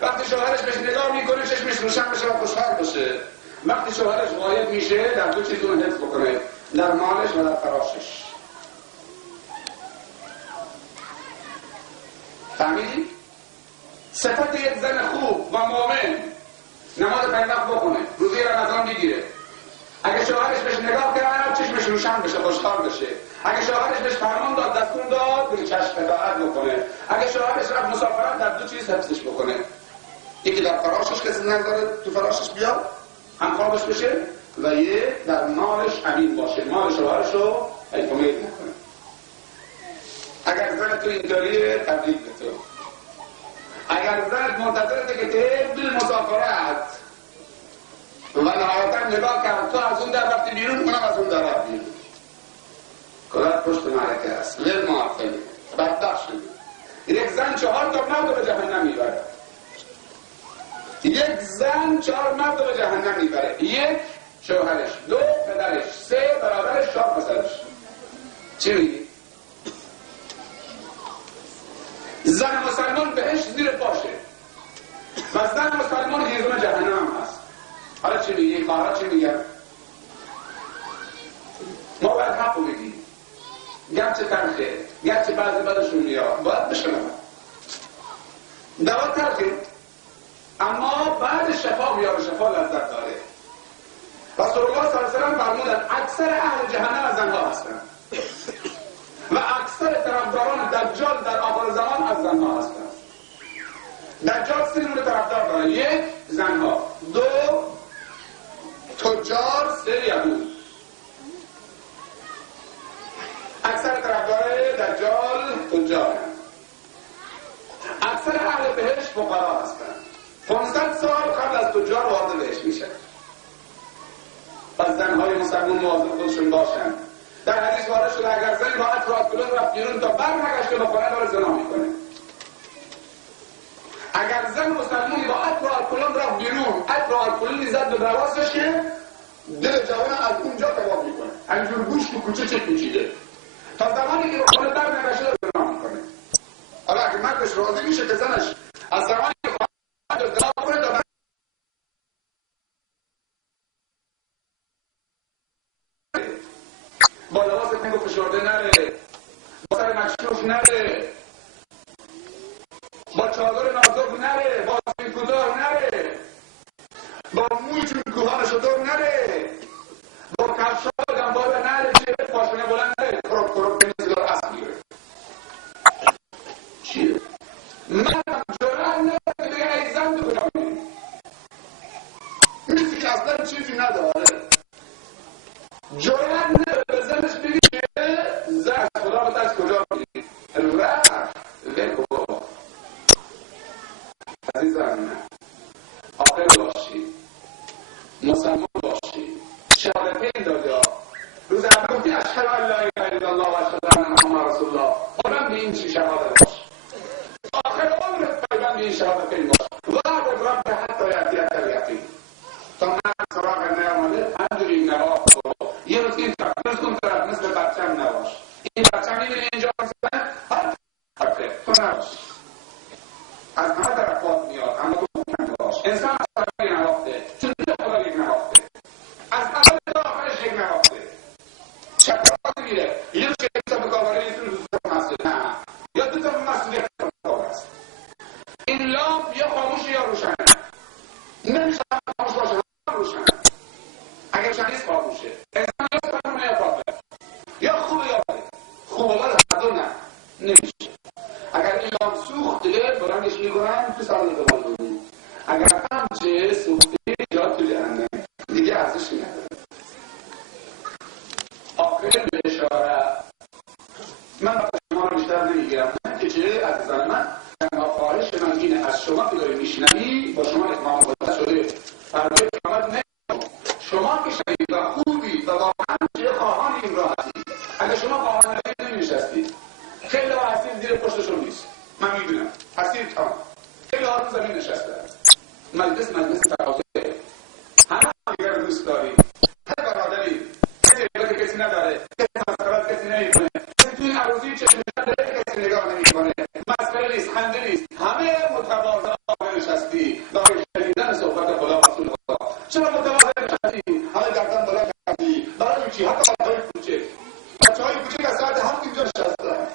وقتی شوهرش بهش نگاه میکنه چشمش روشن بشه و خوشحال بشه، وقتی شوهرش غایب میشه در 2 چیز اون حفظ بکنه، در مالش و در فراشش. فهمیدی؟ صفت یک زن خوب و مؤمن نماز 5 وقت بخونه، روزه رمضان بگیره، اگه شوهرش بهش نگاه کرد چشمش روشن بشه، خوشحال بشه، اگه شوهرش بهش فرمان داد، دستور داد، بگه چشم اطاعت بکنه، اگه شوهرش رفت مسافرت در 2 چیز حفظش بکنه، یکی در فراشش کسی نذاره تو فراشش بیاد هم خوابش بشه، و یه در مالش امین باشه، مال شوهرش رو حفظ نکنه. اگر زن تو اینطوریه تبلیغ به تو. اگر زنت منتظرته که تبدیل مسافرت و نهایتا نگاه کرد تو از اون در رفتی بیرون، اونم از اون در رفت بیرون، کلات پشت معرکه است، غیر معطلی، بدبخت شدی. یک زن 4 تا مرد به جهنم میبره. یک زن 4 مرد به جهنم میبره. 1 شوهرش، 2 پدرش، 3 برادرش، 4 پسرش. چی میگی؟ زن مسلمان بهش زیر پاشه و زن مسلمان هیزم جهنم هست. حالا چی میگی؟ خواهرها چی میگن؟ ما باید حق رو بگیم، گرچه تلخه، گرچه بعضی بدشون میاد، باید بشنون. دوا تلخه اما بعد شفا میاد، شفا لذت داره. رسول الله صلی الله علیه و سلم فرمودن اکثر اهل جهنم از زنها هستن و اکثر طرفداران دجال در آخر زمان از زنها هستن. دجال 3 نوع طرفدار داره: 1 زنها، 2 تجار، 3 یهود. اکثر طرفدار دجال تجار، اکثر اهل بهشت فقرا هستن. 500 سال قبل از تجار وارد بهشت میشه. پس زنهای مسلمان مواظب خودشون باشن. در حدیث وارد شده اگر زنی با عطر آلکولون رفت بیرون تا برنگشته به خونه داره زنا میکنه. اگر زن مسلمانی با عطر آلکولون رفت بیرون، عطر آلکولونی زد به بواسش که دل جوان از اونجا کباب میکنه، همینجور گوش تو کوچه چک میچیده تا زمانی که به خونه برنگشته داره زنا میکنه. حالا اگر مردش راضی میشه که زنش از زمانی که خواهد زنا کنه تا با لباس تنگ و فشرده نره، با سر مشروش نره، با چادر نازک نره، با سین کوتاه نره، با موی چون کوهان شطور نره، با کفشای دنبال اشهد ان لا اله الا الله و اشهد ان محمد رسول الله. اونم به این شهادت باش. آخر عمرت پیوند به این شهادت این باش. وعد رب حتی یأتیک الیقین. تا من سراغ نیامده همجوری این نواف برو. یه روز این تفکر کن طرف مثل بچم نباش. این بچم میبینی اینجا مثلا تو نباش. از همه طرفات میاد اما تو محکم باش. انسان از طرف یک نوافته. چون خدا یک نوافته. از اول تا آخرش یک نوافته. چکرات میره. یه روز یک تا مکاوره نیستون دوست مسئول. نه. یا دو تا مسئولیت مکاوره است. این لامپ یا خاموش یا روشنه. نمیشه خاموش باشه هم روشنه. اگر روشن نیست خاموشه. انسان یا سرمونه یا کافه. یا خوبه یا بده. خوبه بده هر دو نه. نمیشه. اگر این لامپ سوخت دیگه برندش میکنن تو سال دوباره بودیم. اگر همچه سوخته یا تو جهنم دیگه ارزشی نداره. آخر به اشاره من با شما رو بیشتر نمیگیرم. من که چه عزیزان من تنها خواهش من اینه از شما که داری میشنوی با شما اتمام خدا شده فرمایید قیامت نمیدونم شما که شنید و خوبید و واقعا چه خواهان این راحتید. اگر شما خواهان نمیشستید خیلی ها هستید زیر پشتشون نیست. من میدونم هستید تا خیلی ها رو زمین نشسته مجلس تقاضه همه دیگر دوست دارید هر برادری کسی ربط کسی نداره کسی مسئلات کسی نمیکنه کسی توی عروضی چشمشن داره کسی نگاه نمیکنه مسئله نیست خنده نیست همه متواضع نشستی برای شنیدن صحبت خدا و رسول خدا. چرا متواضع نشستی؟ همه گردن بالا کردی برای چی؟ حتی بچه‌های کوچک از ساعت 7 اینجا نشستن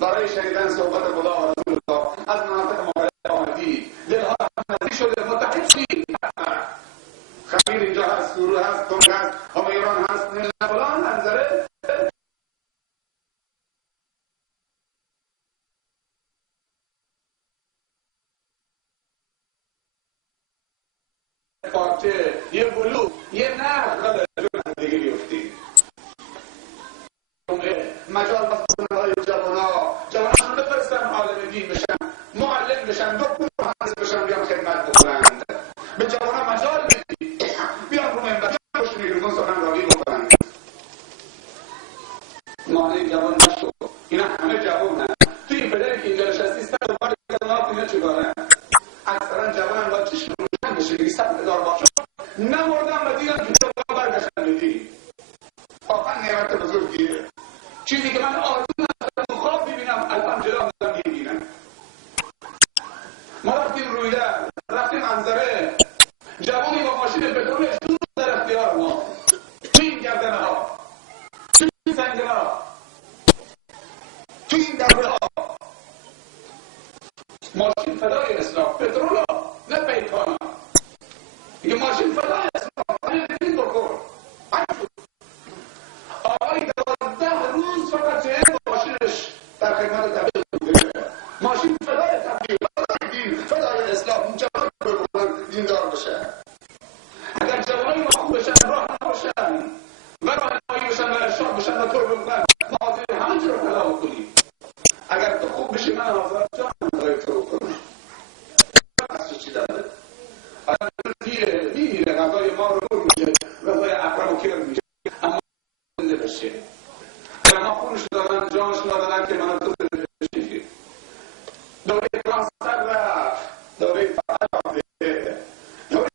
برای شنیدن صحبت خدا و رسول خدا. از مناطق مختلف آمدید دلها نزدیک شده متحد شید. خمیر اینجا هست سرو هست تنگ هست همیران هست فلان منظره فاکه یه بلو یه نهر قدر جون دیگه بیفتی مجال بستن های جوانان بفرستن عالم دین بشن معلم بشن دکتر مهندس بشن بیان خدمت بکنند. به جوانان مجال بدید بیان رو منبر پشت میکروفون سخنرانی بکنند. مانع جوان نشو. اینا همه جوانن. توی این پدری که اینجا نشستی سر و بار کلمات اینا چیکاره؟ اکثرا جوانن با چشم روشن بشه دیگه 100,000 بار شد. نمردن و دیدن که جوان برگشتن بدی. واقعا نعمت بزرگیه. چیزی که من آرزو ندارم خواب ببینم الان جلوم دارم میبینم. ما رفتیم رویدر رفتیم منظره جوانی با ماشین پترولش دور در اختیار ما توی این گردنه ها توی این زنگنه ها توی این دره ها ماشین فدای اسلام پترول ها نه پیکان ها دیگه ماشین فدای اسلام باید بگید بکن آقای 12 روز فقط چه ماشینش در خدمت تبلیغ بوده. ماشین فدای تبلیغ فدای دین فدای اسلام جوان بکنن دیندار بشن. اگر جوانای ما خوب بشن راه نباشن و راهنمایی بشن و ارشاد بشن و توبه بکنن ما حاضر همه چی رو فدا بکنیم. اگر تو خوب بشی من حاضرم جانم برای تو بکنم. از چی داره؟ آدم میره غذای ما رو نور میشه غذای اکرم و کرم میشه اما زنده بشه. ما خونش دادن جانش دادن که من تو زنده بشی. دوره کانسر رفت دوره فقط رفته دوره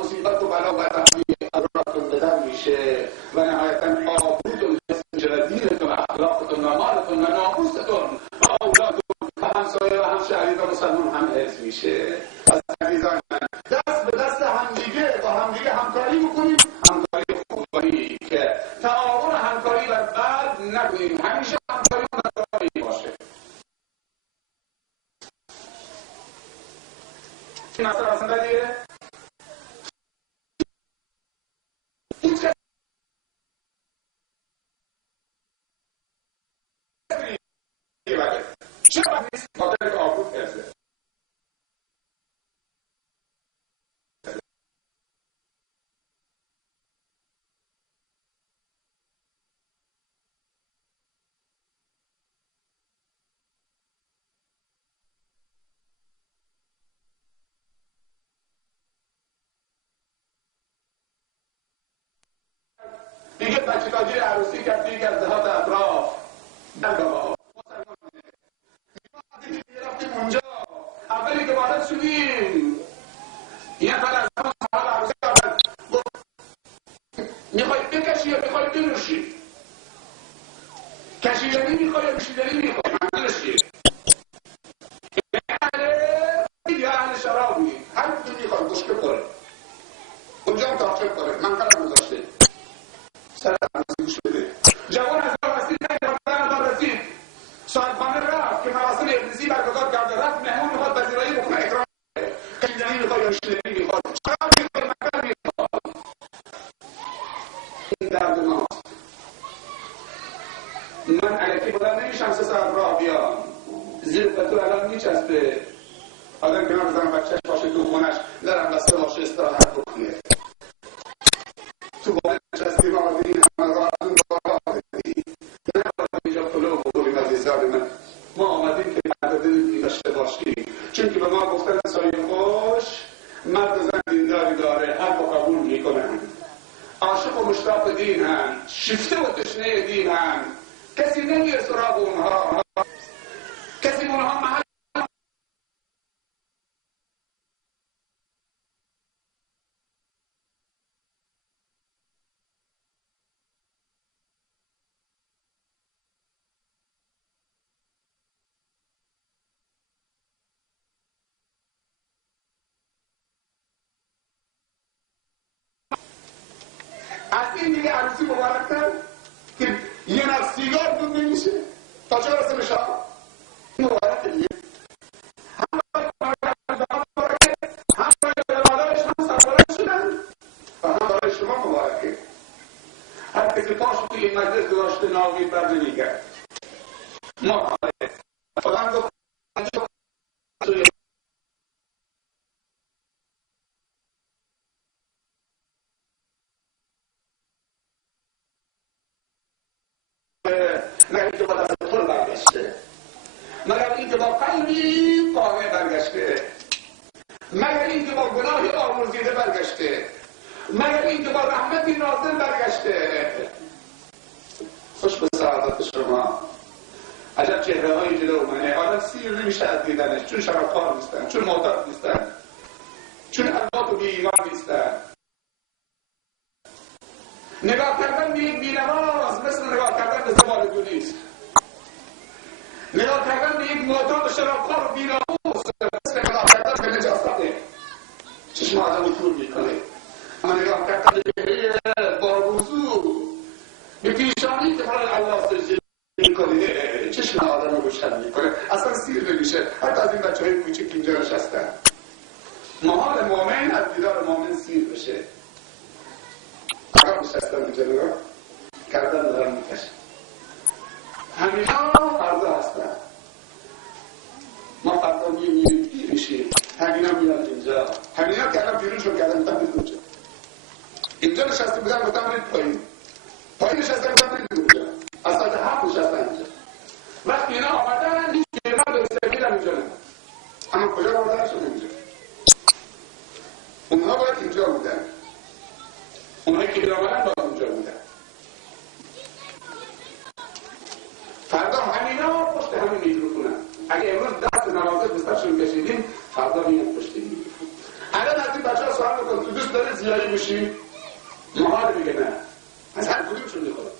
مصیبت و بلا و تحمیل ادراکتون بدر میشه و نهایتا آبودتون جسم دینتون و اخلاقتون و مالتون و ناموستون و اولادتون و همسایه و همشهری و مسلمان هم حفظ میشه. از عزیزان من دست به دست همدیگه با هم مثلا اصلا دیگه هیچ کسی میبره چرا نیست خاطر که آبرو کرده دیگه بچه تاجی عروسی کرد دیگه از دهات اطراف بلگاه دیگه رفتیم اونجا اولی که وارد شدیم یه نفر از همون صاحب عروسی آمد گفت میخوای بکشی یا میخوای بنوشی کشیدنی میخوای یا نوشیدنی میخوای منظورش چیه یا اهل شرابی هر کدوم میخواد مشکل داره اونجا هم تاخیر داره منقلم گذاشته سر عروسی گوش بده جوان از راه رسید رسید صاحبخانه رفت که مراسم ابریزی برگزار کرده رفت مهمون میخواد پذیرایی بکنه اکرام کشیدنی میخواد یا نوشیدنی میخواد شراب میخواد منقلم میخواد این درد ماست من علکی بودم نمیشم 3 ساعت راه بیام زیر پتو الان میچسبه آدم کنار بزنم بچهش باشه تو خونش درم بسته باشه استراحت بکنه تو باید نشستیم آدین همه راحتون باید نه باید اینجا پلو بکنیم عزیزان من ما آمدیم که مدد دلی داشته باشیم چون که به ما گفتن سایه خوش مرد و زن دینداری داره هر با قبول میکنن عاشق و مشتاق دین هم شفته و تشنه دین هم کسی نمیره سراغ اونها کسی اونها محل از این دیگه عروسی مبارکتر که یه نفس سیگار دود نمیشه تا چه رسه بشه مبارک دیگه هم برای مادرش هم سربارش شدن و هم برای شما مبارکه هر کسی پاشو توی این مجلس گذاشته ناوید بر نمیگرد ما خودم گفت مگر اینکه با دست پر برگشته مگر اینکه با قلبی قانع برگشته مگر اینکه با گناهی آمرزیده برگشته مگر اینکه با رحمتی نازل برگشته خوش به سعادت شما عجب چهره های جلو منه آدم سیر نمیشه از دیدنش چون شرابخوار نیستن چون معتاد نیستن چون البات و بی ایمان نیستن نگاه کردن به یک بینواز مثل نگاه کردن به زبال دونیست نگاه کردن به یک معتاد شرابخوار و بیناموس مثل نگاه کردن به نجاسته چشم آدم رو کور میکنه اما نگاه کردن به با وضوع به پیشانی که برای الله سجده میکنه چشم آدم رو روشن میکنه اصلا سیر نمیشه حتی از این بچه های کوچک که اینجا نشستن محال مؤمن از دیدار مؤمن سیر بشه آقا نشستن اینجا نگاه کردن دارم میکشن همینا فردا هستن ما فردا میریم پیر میشیم همینا میرن اینجا همینا که الان بیرون شد کردن میتن برید اونجا اینجا نشسته بودن میتن برید پایین نشسته میتن برید اونجا از ساعت 7 نشستن اینجا وقتی اینا آمدن هیچ پیرمرد به استقبیل هم اینجا نمید اما کجا باردن شد اینجا اونها باید اینجا بودن اونهایی که بیرامدن باید اونجا بودن فردا همینا پشت همین میکروفونن اگه امروز دست نوازه بسترشون کشیدیم فردا میان پشت این میکروفون الان از این بچه ها سوال بکن تو دوست داره زیایی بشی؟ محال میگه نه از هر کدومشون میخواد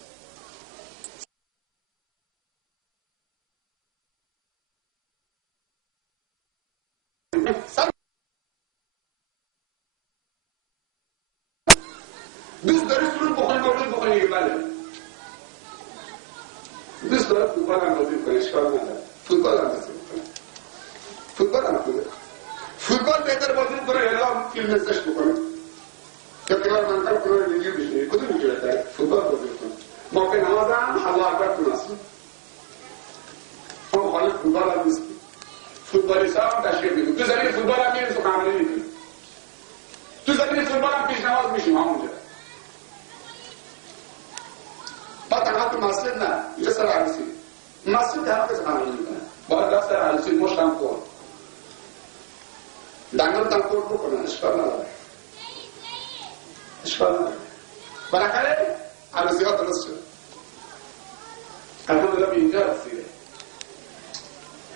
دوست داری سرود بخونی مولود بخونی بله دوست داره فوتبال هم بازی کنه اشکال نداره فوتبال هم بازی کنه فوتبال هم خوبه فوتبال بهتر بازی بکنه یا فیلم نزدش بکنه یا کنار منقل کنه ویدیو بشنه کدوم میگه بهتره؟ فوتبال بازی بکنه موقع نماز هم الله اکبر کناسی ما مخالف فوتبال هم نیستیم فوتبالیست هم تشکیل میدیم تو زمین فوتبال هم میریم سخنرانی میکنیم تو زمین فوتبال هم پیش نماز میشیم همونجا ما تنها تو مسجد نه اینجا سر عروسی مسجد تنها که سخنرانی میکنه باید رفت سر عروسی مشتم کن دنگل تن کن بکنن اشکال نداره اشکال نداره بالاخره عروسی ها درست شد الحمدلله به اینجا رسیده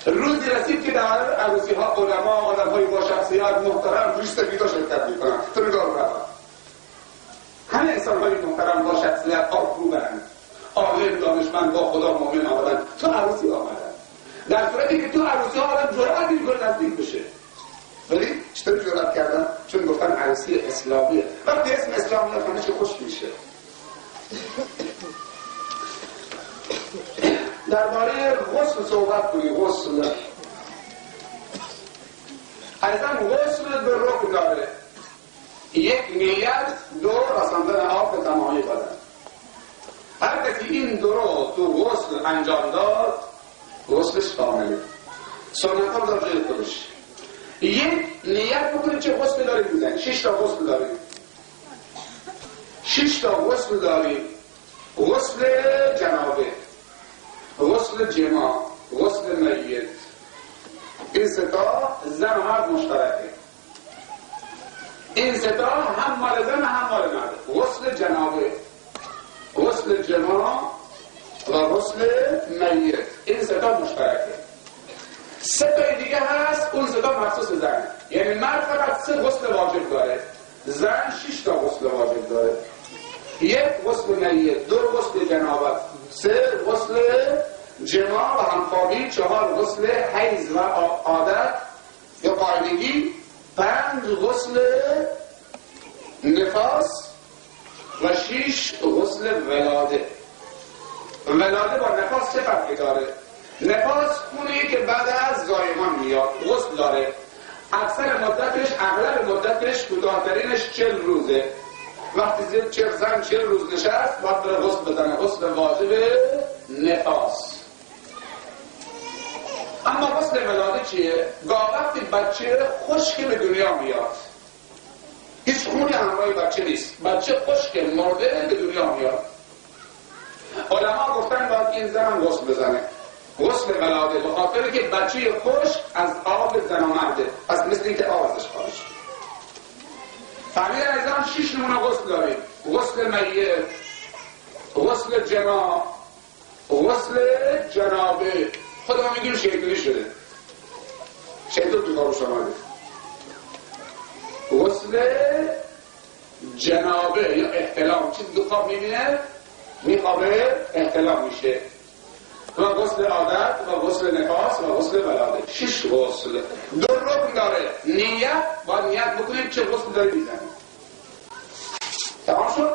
روزی رسید که در عروسی ها علما آدم های با شخصیت محترم روش سفیدا شرکت میکنن تو نگاه رفت همه انسان های محترم با شخصیت آفروبند عالم دانشمند با خدا مؤمن آمدن تو عروسی آمدن در صورتی که تو عروسی ها آدم جرأت میکنه نزدیک بشه ولی چطور جرأت کردن؟ چون گفتن عروسی اسلامیه وقتی اسم اسلامی همه چی خوش میشه درباره غسل صحبت کنی غسل ایضا غسل به رکن داره یک نیت دو رساندن آب به تمامی بدن هر کسی این دو رو تو غسل انجام داد غسلش کامله سنت ها در جای خودش یک نیت بکنید چه غسل دارید میزنید 6 تا غسل دارید 6 تا غسل دارید غسل جنابه غسل جماع غسل میت این ستا زن و مرد مشترکه این ستا هم مال زن هم مال مرد غسل جنابه غسل جماع و غسل میت این ستا مشترکه سه تا دیگه هست اون ستا مخصوص زن یعنی مرد فقط 3 غسل واجب داره زن 6 تا غسل واجب داره 1 غسل میت 2 غسل جنابت 3 غسل جماع و همخوابی 4 غسل حیض و عادت یا قاعدگی 5 غسل نفاس و 6 غسل ولاده ولاده با نفاس چه فرقی داره؟ نفاس خونیه که بعد از زایمان میاد غسل داره اکثر مدتش اغلب مدتش کوتاه‌ترینش 40 روزه وقتی زن 40 روز نشست باید بره غسل بزنه غسل واجب نفاس اما غسل ولاده چیه؟ گاه وقتی بچه خشک به دنیا میاد هیچ خونی همراه بچه نیست بچه خشک مرده به دنیا میاد علما گفتن باید این زن غسل بزنه غسل ولاده به خاطر که بچه خشک از آب زن و مرده پس مثل این که آب ازش خارج فهمیدن ازم 6 نمونه غسل داریم غسل میت غسل جماع غسل جنابه خود ما میگیم شیطانی شده شیطان تو کارش آمده غسل جنابه یا احتلام چیز دو خواب میبینه میخوابه احتلام میشه و غسل عادت و غسل نفاس و غسل ولاده 6 غسل 2 رکن داره نیت باید نیت بکنید چه غسل داری میزنید تمام شد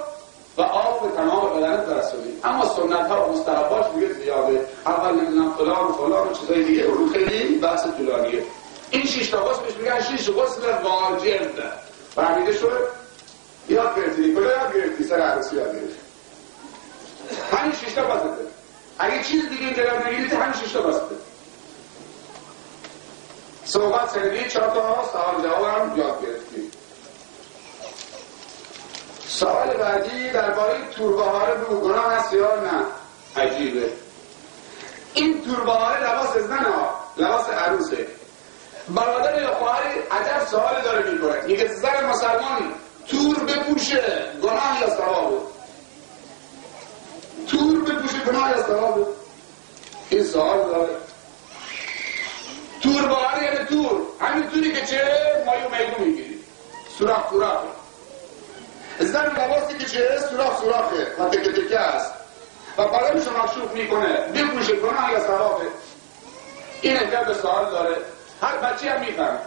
و آب به تمام بدنت برسونید اما سنت ها و مستحباش میگه زیاده اول نمیدونم فلان و فلان و چیزای دیگه اون خیلی بحث طولانیه این 6 تا غسل میگن 6 غسل واجب فهمیده شد یاد گرفتی کجا یاد گرفتی سر عروسی یاد گرفتی همین 6 تا بسته اگه چیز دیگه جلو نگیرید همین 6 تا بسته صحبت سنگی 4 تا سوال جواب هم یاد گرفتی سوال بعدی درباره توربهاره بگو گناه هست یا نه عجیبه این توربهاره لباس زن ها لباس عروسه برادر یا خواهری عجب سوال داره میکنه میگه زن مسلمان تور بپوشه گناه یا ثوابه تور بپوشه گناه یا ثوابه این سوال داره توربهاره یعنی تور همین توری که چه مایو میگو میگیری سوراخ سوراخه زن لباسی که چه سوراخه و تکه تکه است و بدنش رو مکشوف میکنه بپوشه گناه یا ثوابه این اجاب سوال داره هر بچه هم میفهمه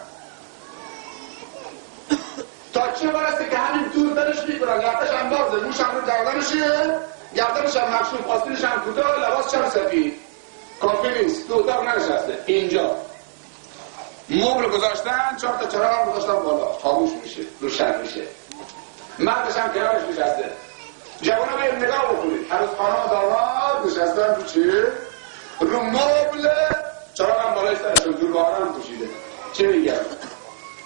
تا چه برسه که همین تور درش میکنن لبتش هم بازه موش هم رو گردنشه گردنش هم مکشوف آستینش هم کوتاه لباسش هم سفید کافی نیست تو اتاق ننشسته اینجا مبل گذاشتن، 4 تا چراغ هم گذاشتن بالا، خاموش میشه، روشن میشه. مردش هم کنارش نشسته. جوانا باید نگاه بکنید، هنوز خانم و داماد نشستن رو چی؟ رو مبل، چراغ هم بالای سرشون، دورباهر هم پوشیده. چه میگم؟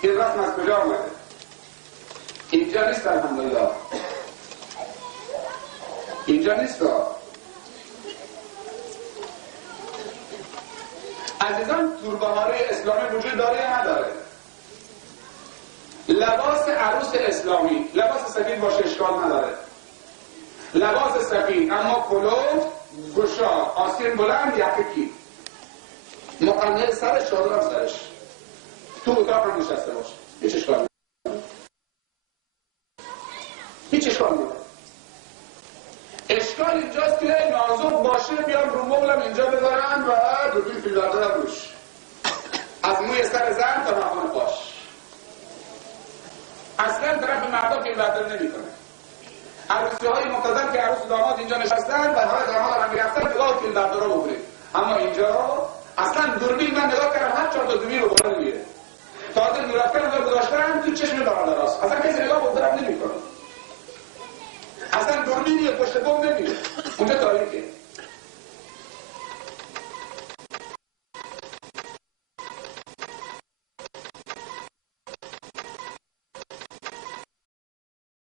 این رسم از کجا آمده؟ اینجا نیست الحمدلله. اینجا نیست. عزیزان، توربهاری اسلامی وجود داره یا نداره؟ لباس عروس اسلامی، لباس سفید باشه اشکال نداره. لباس سفید اما کلوف، گشا، آستین بلند، یقه کیف، مقنعه سرش، چادر هم سرش، تو اتاق هم نشسته باشه، هیچ اشکال نداره. هیچ اشکال نداره. اشکال اینجاست که نازک باشه، بیان رو مبلم اینجا بذارن و دوربین فیلمبردار هم روش، از موی سر زن تا ناخن پاش. اصلا طرف مردا فیلمبرداری نمیکنه. عروسی های مقتدر که عروس و داماد اینجا نشستن و های داماد هم میرفتن نگاه فیلمبردارا بکنید. اما اینجا اصلا دوربین، من نگاه کردم هر 4 تا دوربین رو بالا نمیره. تازه میرفتن اونجا گذاشتن تو چشم برادراست. اصلا کسی نگاه بکنه نمیکنه. اصلا دوربین یه پشت بوم نمیره.